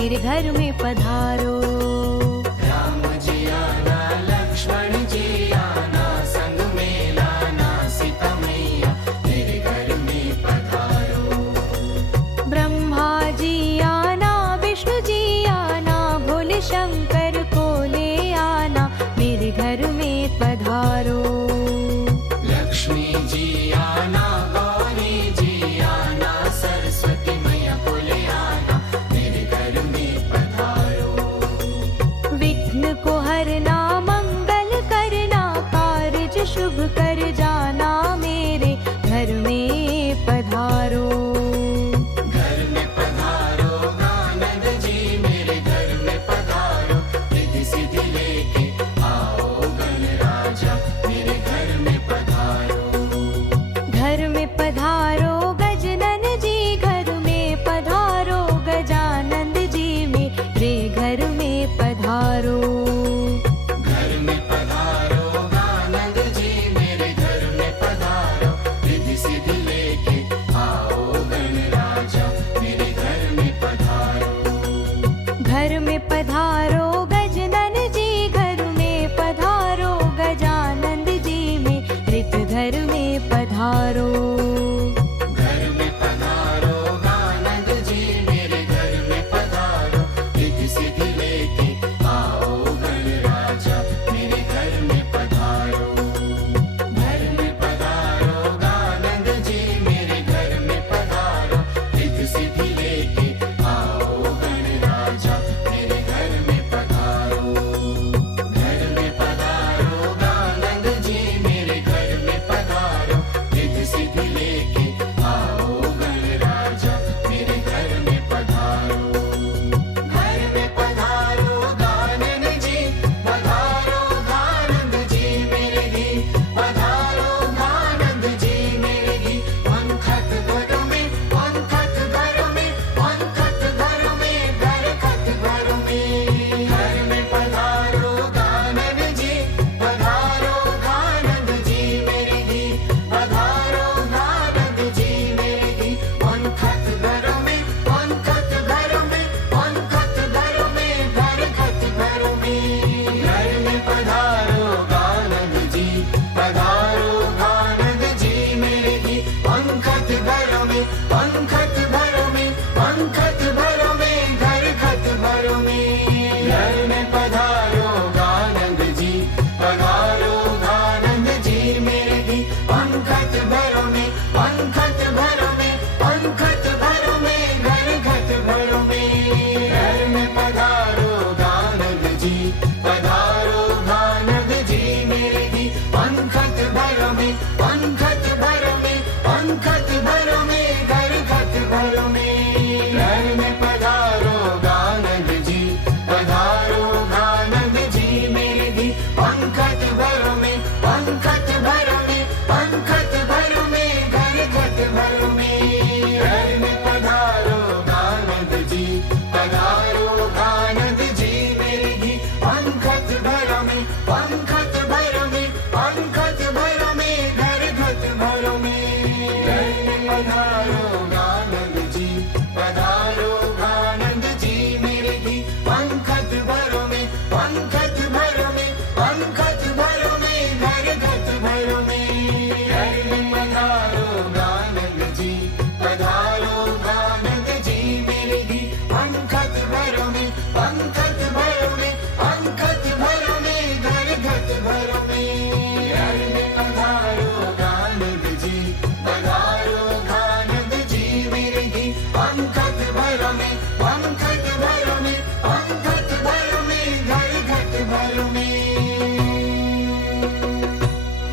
मेरे घर में पधारो। राम जी आना, लक्ष्मण जी आना, संग में लाना सीता मैया, मेरे घर में पधारो। ब्रह्मा जी आना, विष्णु जी आना, भोले शंकर को ले आना, मेरे घर में पधारो। लक्ष्मी जी आना, गौरी जी आना, सरस्वती मैया को ले आना, मेरे घर में पधारो। विघ्न को हरना, मंगल करना, कार्य शुभ कर जाना, मेरे घर में पधारो। घर में पधारो आनंद जी, मेरे घर में पधारो, रिद्धि सिद्धि लेके आओ गणराजा, मेरे घर में पधारो। घर में पधारो गजानन जी, घर में पधारो गजानंद जी, मेरे घर में पधारो। घर में पधारो आनंद जी, मेरे घर में पधारो, रिद्धि सिद्धि लेके आओ गणराजा, मेरे घर में पधारो। घर में पधारो गजानन जी, घर में पधारो गजानंद जी, मेरे घर में पधारो। घर में पधारो आनंद जी, मेरे घर में पधारो, रिद्धि सिद्धि लेके आओ गणराजा, मेरे घर में पधारो। घर में पधारो आनंद जी, मेरे घर में पधारो, रिद्धि सिद्धि लेके आओ गणराजा, मेरे घर में पधारो। घर में पधारो आनंद जी, मेरे घर में पधारो, रिद्धि सिद्धि लेके आओ गणराजा, मेरे घर में पधारो। घर में पधारो आनंद जी, पधारो आनंद जी, मेरे घी पधारो आनंद जी, मेरे घी पंखत घर में, पंखत घर में, पंखत घर में, घर खत घर में। घर में पधारो आनंद जी, पधारो आनंद जी, मेरे घी पधारो आनंद जी, मेरे घी पंखत घर में, पंखत घर में, पंखत घर में, घर खत घर में। घर में पधारो आनंद जी, पधारो आनंद जी, मेरे घी पंखत घर में, पंखत घर में, पंखत घर में, घर खत घर में। घर में पधारो आनंद जी, पधारो आनंद जी, मेरे घी पंखत घर में, पंखत घर में, पंखत घर में, घर खत घर में। घर में पधारो आनंद जी, पधारो आनंद जी, मेरे घी पंखत घर में, पंखत घर में, पंखत घर में, घर खत घर में। घर में पधारो आनंद जी, पधारो आनंद जी, मेरे घी पंखत घर में, पंखत घर में, पंखत घर में, घर खत घर में। घर में पधारो आनंद जी, पधारो आनंद जी, मेरे घी पंखत घर में, पंखत घर में, पंखत घर में, घर खत घर में। घर में पधारो आनंद जी, पधारो आनंद जी, मेरे घी पंखत घर में, पंखत घर में, पंखत घर में, घर खत घर में। घर में पधारो आनंद जी, पधारो आनंद जी, मेरे घी पंखत घर में, पंखत घर में, पंखत घर में, घर खत घर में। घर में पधारो आनंद जी, पधारो आनंद जी, मेरे घी पंखत घर में,